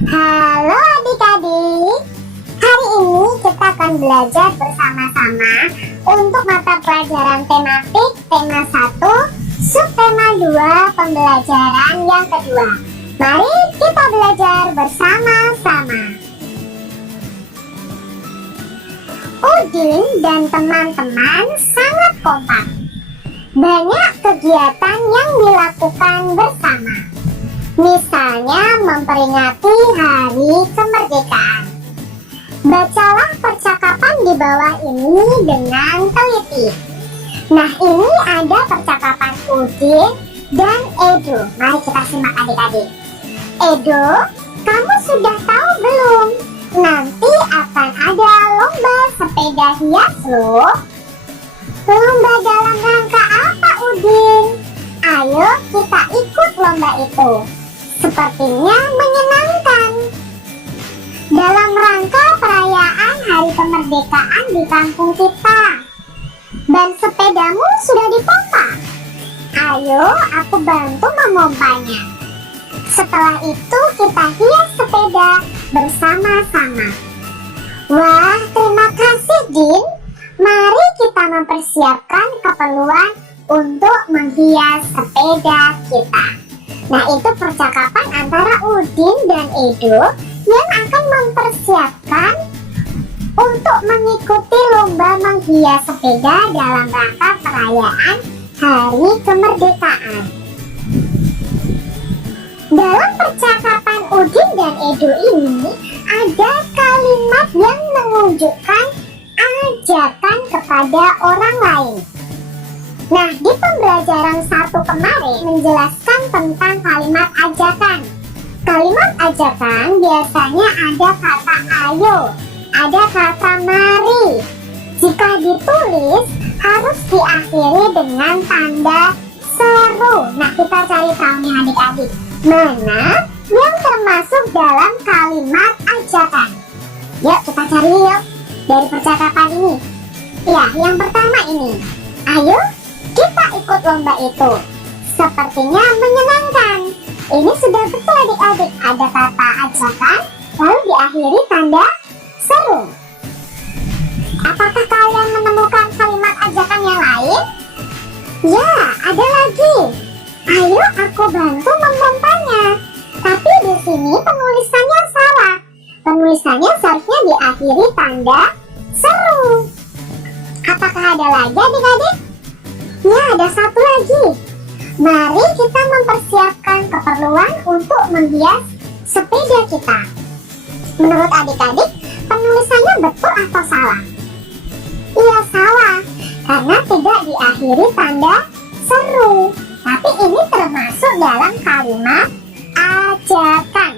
Halo adik-adik, hari ini kita akan belajar bersama-sama untuk mata pelajaran tematik tema 1, subtema 2, pembelajaran yang kedua. Mari kita belajar bersama-sama. Udin dan teman-teman sangat kompak. Banyak kegiatan yang dilakukan bersama. Misalnya memperingati hari kemerdekaan. Bacalah percakapan di bawah ini dengan teliti. Nah, ini ada percakapan Udin dan Edo. Mari kita simak adik-adik. Edo, kamu sudah tahu belum? Nanti akan ada lomba sepeda hias loh. Lomba dalam rangka apa, Udin? Ayo kita ikut lomba itu. Sepertinya menyenangkan. Dalam rangka perayaan hari kemerdekaan di kampung kita. Ban sepedamu sudah dipompa. Ayo aku bantu memompanya. Setelah itu kita hias sepeda bersama-sama. Wah, terima kasih Din. Mari kita mempersiapkan keperluan untuk menghias sepeda kita. Nah, itu percakapan antara Udin dan Edo yang akan mempersiapkan untuk mengikuti lomba menghias sepeda dalam rangka perayaan hari kemerdekaan. Dalam percakapan Udin dan Edo ini ada kalimat yang menunjukkan ajakan kepada orang lain. Nah, di pembelajaran 1 kemarin menjelaskan tentang kalimat ajakan. Kalimat ajakan biasanya ada kata ayo, ada kata mari. Jika ditulis harus diakhiri dengan tanda seru. Nah, kita cari tahu nih adik-adik, mana yang termasuk dalam kalimat ajakan. Yuk kita cari yuk dari percakapan ini. Ya, yang pertama ini. Ayo kita ikut lomba itu. Sepertinya menyenangkan. Ini sudah betul adik-adik. Ada kata ajakan, lalu diakhiri tanda seru. Apakah kalian menemukan kalimat ajakan yang lain? Ya, ada lagi. Ayo aku bantu memompanya. Tapi di sini penulisannya salah. Penulisannya seharusnya diakhiri tanda seru. Apakah ada lagi adik-adik? Ya, ada satu lagi. Mari kita mempersiapkan keperluan untuk menghias sepeda kita. Menurut adik-adik, penulisannya betul atau salah? Iya, salah. Karena tidak diakhiri tanda seru. Tapi ini termasuk dalam kalimat ajakan.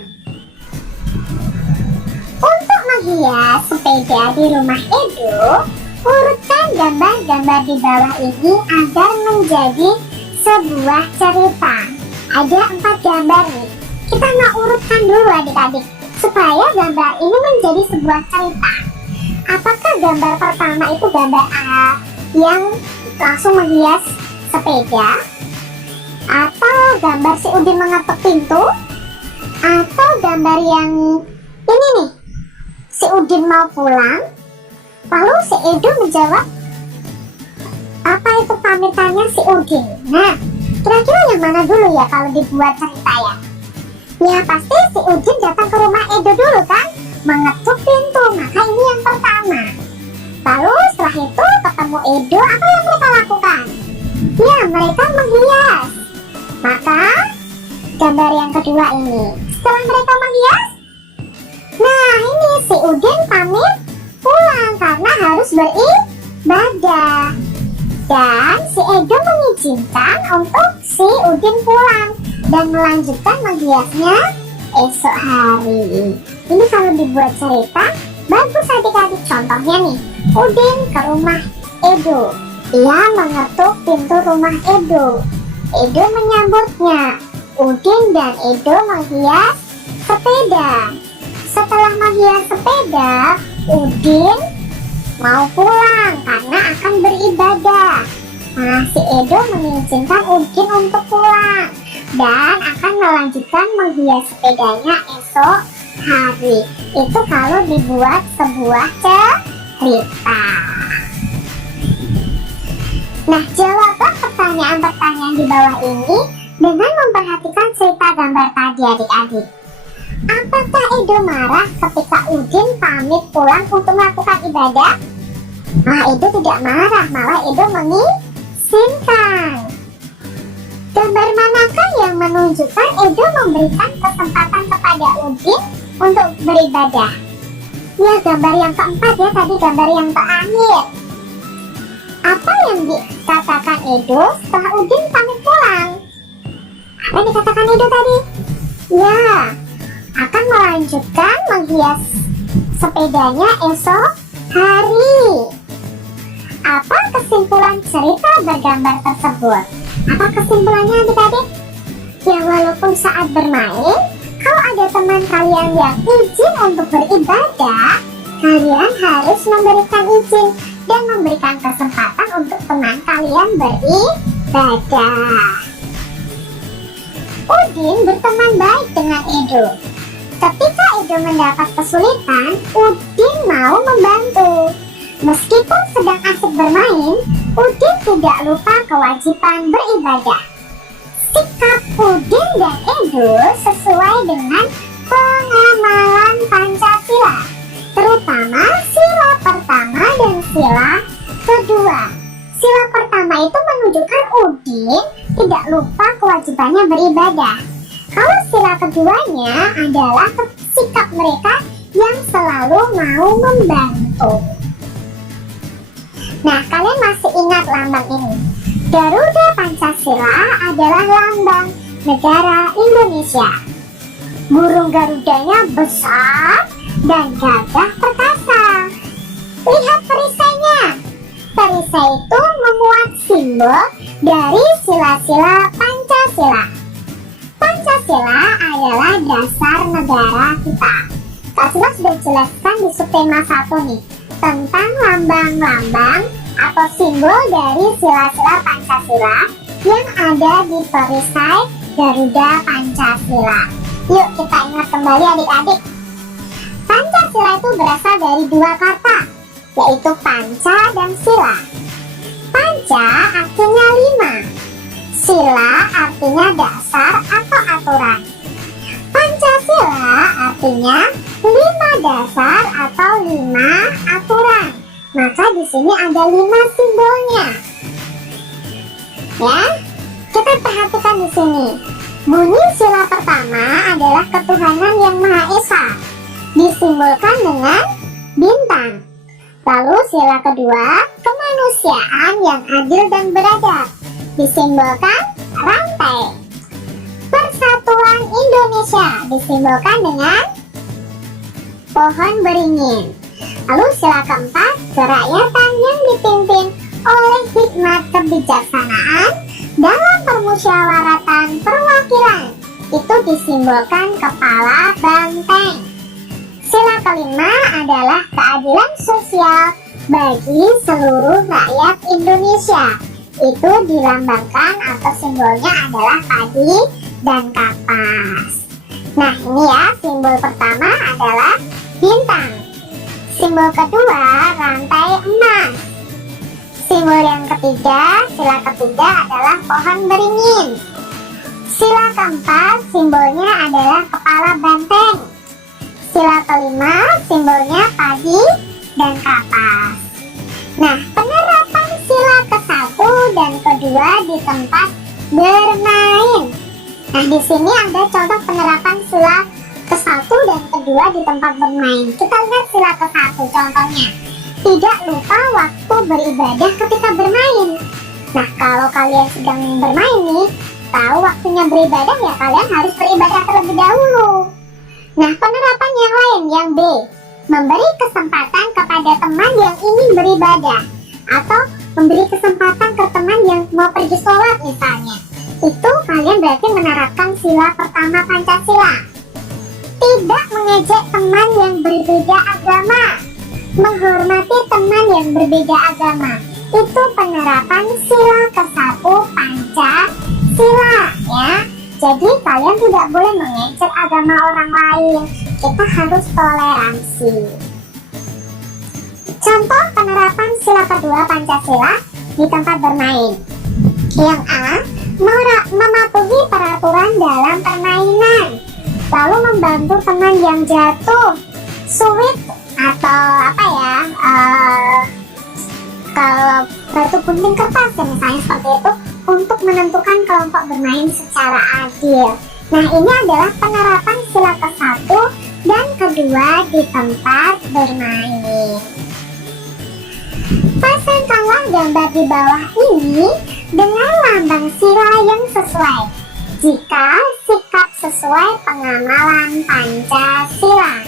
Untuk menghias sepeda di rumah Edo, urutkan gambar-gambar di bawah ini agar menjadi sebuah cerita. Ada 4 gambar nih. Kita mau urutkan dulu adik-adik supaya gambar ini menjadi sebuah cerita. Apakah gambar pertama itu gambar A yang langsung menghias sepeda? Atau gambar si Udin mengetuk pintu? Atau gambar yang ini nih, si Udin mau pulang, lalu si Edo menjawab apa itu pamitannya si Udin. Nah, kira-kira yang mana dulu ya kalau dibuat cerita ya? Ya pasti si Udin datang ke rumah Edo dulu kan, mengetuk pintu, maka ini yang pertama. Lalu setelah itu ketemu Edo, apa yang mereka lakukan? Ya, mereka menghias. Maka gambar yang kedua ini, setelah mereka menghias, nah ini si Udin pamit pulang karena harus beribadah. Dan si Edo mengizinkan untuk si Udin pulang dan melanjutkan menghiasnya esok hari. Ini kalau dibuat cerita bagus adik-adik. Contohnya nih, Udin ke rumah Edo. Ia mengetuk pintu rumah Edo. Edo menyambutnya. Udin dan Edo menghias sepeda. Setelah menghias sepeda, Udin mau pulang karena akan beribadah. Nah, si Edo mengizinkan Udin untuk pulang dan akan melanjutkan menghias sepedanya esok hari. Itu kalau dibuat sebuah cerita. Nah, jawablah pertanyaan-pertanyaan di bawah ini dengan memperhatikan cerita gambar tadi, adik-adik. Apakah Edo marah ketika Udin pamit pulang untuk melakukan ibadah? Nah, Edo tidak marah, malah Edo mengizinkan. Gambar manakah yang menunjukkan Edo memberikan kesempatan kepada Udin untuk beribadah? Ya, gambar yang keempat ya, tadi gambar yang terakhir. Apa yang dikatakan Edo setelah Udin pamit pulang? Apa yang dikatakan Edo tadi? Ya, akan melanjutkan menghias sepedanya esok hari. Apa kesimpulan cerita bergambar tersebut? Apa kesimpulannya, adik-adik? Ya, walaupun saat bermain, kalau ada teman kalian yang izin untuk beribadah, kalian harus memberikan izin dan memberikan kesempatan untuk teman kalian beribadah. Udin berteman baik dengan Edo. Ketika Edo mendapat kesulitan, Udin mau membantu. Meskipun sedang asik bermain, Udin tidak lupa kewajiban beribadah. Sikap Udin dan Edo sesuai dengan pengamalan Pancasila, terutama sila pertama dan sila kedua. Sila pertama itu menunjukkan Udin tidak lupa kewajibannya beribadah. Kalau sila keduanya adalah sikap mereka yang selalu mau membantu. Nah, kalian masih ingat lambang ini? Garuda Pancasila adalah lambang negara Indonesia. Burung Garudanya besar dan gagah perkasa. Lihat perisainya. Perisai itu memuat simbol dari sila-sila Pancasila. Pancasila adalah dasar negara kita. Kak Sila sudah jelaskan di subtema 1 nih, tentang lambang-lambang atau simbol dari sila-sila Pancasila yang ada di perisai Garuda Pancasila. Yuk kita ingat kembali, adik-adik. Pancasila itu berasal dari 2 kata, yaitu panca dan sila. Panca artinya 5, sila artinya dasar atau aturan. Pancasila artinya 5 dasar atau 5 aturan. Maka di sini ada 5 simbolnya. Ya, kita perhatikan di sini. Bunyi sila pertama adalah ketuhanan yang Maha Esa, disimbolkan dengan bintang. Lalu sila kedua, kemanusiaan yang adil dan beradab, disimbolkan rantai. Persatuan Indonesia disimbolkan dengan pohon beringin. Lalu sila keempat, kerakyatan yang dipimpin oleh hikmat kebijaksanaan dalam permusyawaratan perwakilan, itu disimbolkan kepala banteng. Sila kelima adalah keadilan sosial bagi seluruh rakyat Indonesia. Itu dilambangkan atau simbolnya adalah padi dan kapas. Nah, ini ya, simbol pertama adalah bintang. Simbol kedua, rantai emas. Simbol yang ketiga, sila ketiga adalah pohon beringin. Sila keempat, simbolnya adalah kepala banteng. Sila kelima, simbolnya padi dan kapas. Nah, penerapan sila ke-1 dan kedua di tempat bermain. Nah, di sini ada contoh penerapan sila ke-1 dan kedua di tempat bermain. Kita lihat sila ke-1 contohnya. Tidak lupa waktu beribadah ketika bermain. Nah, kalau kalian sedang bermain nih, tahu waktunya beribadah ya kalian harus beribadah terlebih dahulu. Nah, penerapan yang lain, yang B, memberi kesempatan kepada teman yang ingin beribadah, atau memberi kesempatan ke teman yang mau pergi sholat misalnya. Itu kalian berarti menerapkan sila pertama Pancasila. Tidak mengejek teman yang berbeda agama, menghormati teman yang berbeda agama. Itu penerapan sila ke-1 Pancasila ya. Jadi kalian tidak boleh mengejek agama orang lain, kita harus toleransi. Contoh penerapan sila kedua Pancasila di tempat bermain. Yang A, mematuhi peraturan dalam permainan, lalu membantu teman yang jatuh, sulit atau kalau batu gunting kertas ya, misalnya seperti itu, untuk menentukan kelompok bermain secara adil. Nah, ini adalah penerapan sila ke-1 dan kedua di tempat bermain. Pasangkanlah gambar di bawah ini dengan lambang sila yang sesuai jika sikap sesuai pengamalan Pancasila.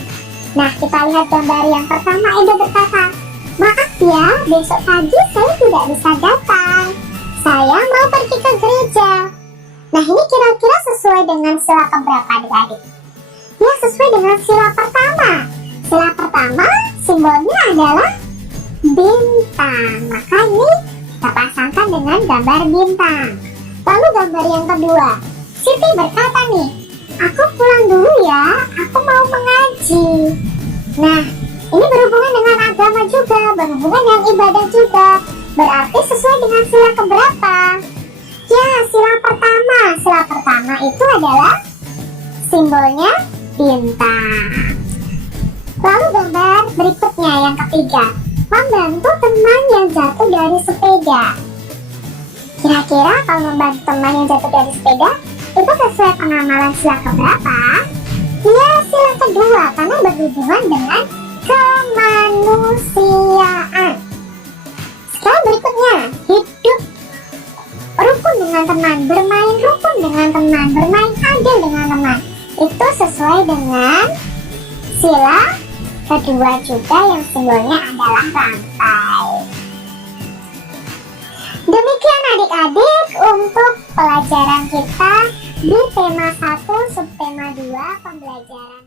Nah, kita lihat gambar yang pertama. Edo berkata, "Maaf ya, besok pagi saya tidak bisa datang. Saya mau pergi ke gereja." Nah, ini kira-kira sesuai dengan sila keberapa adik-adik? Ya, sesuai dengan sila pertama. Sila pertama simbolnya adalah bintang. Maka ini kita pasangkan dengan gambar bintang. Lalu gambar yang kedua, Siti berkata nih, "Aku pulang dulu ya, aku mau mengaji." Nah, ini berhubungan dengan agama juga, berhubungan dengan ibadah juga. Berarti sesuai dengan sila keberapa? Ya, sila pertama. Sila pertama itu adalah simbolnya bintang. Lalu gambar berikutnya yang ketiga, membantu teman yang jatuh dari sepeda. Kira-kira kalau membantu teman yang jatuh dari sepeda itu sesuai pengamalan sila keberapa? Ya, sila kedua, karena berhubungan dengan kemanusiaan. Sekarang berikutnya, hidup rukun dengan teman, bermain rukun dengan teman, bermain adil dengan teman. Itu sesuai dengan sila kedua juga yang simbolnya adalah rantai. Demikian adik-adik untuk pelajaran kita di tema 1 subtema 2 pembelajaran